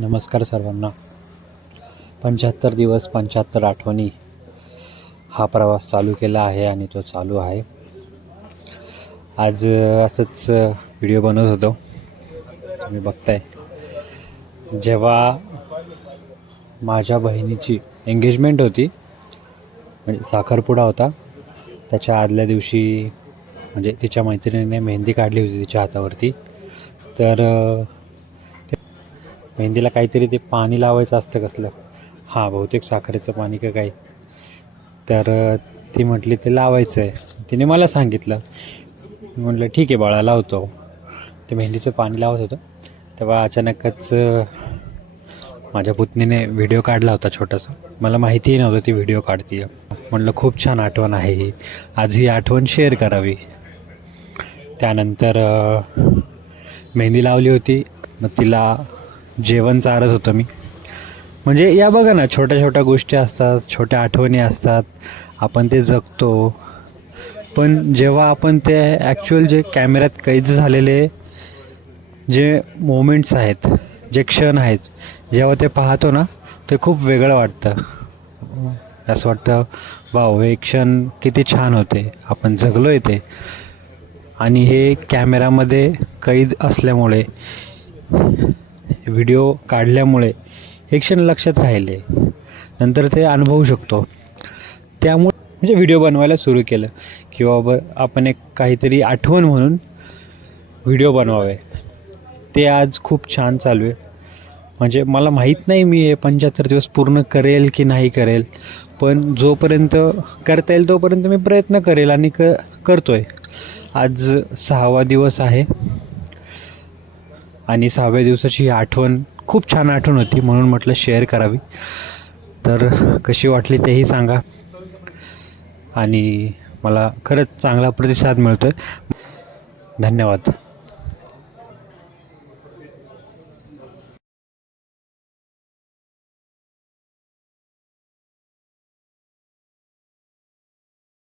नमस्कार सर्वांना. 75 दिवस 75 आठवणी हा प्रवास चालू केला आहे आणि तो चालू आहे. आज असंच व्हिडिओ बनवत होतो. तुम्ही बघताय, जेव्हा माझ्या बहिणीची एंगेजमेंट होती, म्हणजे साखरपुडा होता, त्याच्या आदल्या दिवशी म्हणजे तिच्या मैत्रिणीने मेहंदी काढली होती तिच्या हातावरती. तर मेहंदीला काहीतरी ते पाणी लावायचं असतं, कसलं बहुतेक साखरेचं पाणी का काही. तर ती म्हटली ते लावायचं आहे. तिने मला सांगितलं. मी म्हटलं ठीक आहे बाळा, लावतो. ते मेहंदीचं पाणी लावत होतं तेव्हा अचानकच माझ्या पुतणीने व्हिडिओ काढला होता छोटासा. मला माहितीही नव्हतं ती व्हिडिओ काढते. म्हटलं खूप छान आठवण आहे ही, आज ही आठवण शेअर करावी. त्यानंतर मेहंदी लावली होती. मग तिला जेवण चारत होतं मी. म्हणजे या बघा ना, छोट्या छोट्या गोष्टी असतात, छोट्या आठवणी असतात, आपण ते जगतो. पण जेव्हा आपण ते ॲक्च्युअल जे कॅमेऱ्यात कैद झालेले जे मोमेंट्स आहेत, जे क्षण आहेत, जेव्हा ते पाहतो ना, ते खूप वेगळं वाटतं. असं वाटतं वाव, हे क्षण किती छान होते, आपण जगलो आहे ते. आणि हे कॅमेरामध्ये कैद असल्यामुळे, व्हिडिओ काढल्यामुळे हे क्षण लक्षात राहिले, नंतर ते अनुभवू शकतो. त्यामुळे म्हणजे व्हिडिओ बनवायला सुरू केलं की बाबा आपण एक काहीतरी आठवण म्हणून व्हिडिओ बनवावे. ते आज खूप छान चालू आहे. म्हणजे मला माहीत नाही मी हे 75 दिवस पूर्ण करेल की नाही करेल, पण जोपर्यंत करता येईल तोपर्यंत मी प्रयत्न करेल आणि करतो आहे. आज 6वा दिवस आहे आणि 6व्या दिवसाची ही आठवण खूप छान आठवण होती, म्हणून म्हटलं शेअर करावी. तर कशी वाटली तेही सांगा. आणि मला खरंच चांगला प्रतिसाद मिळतो आहे. धन्यवाद.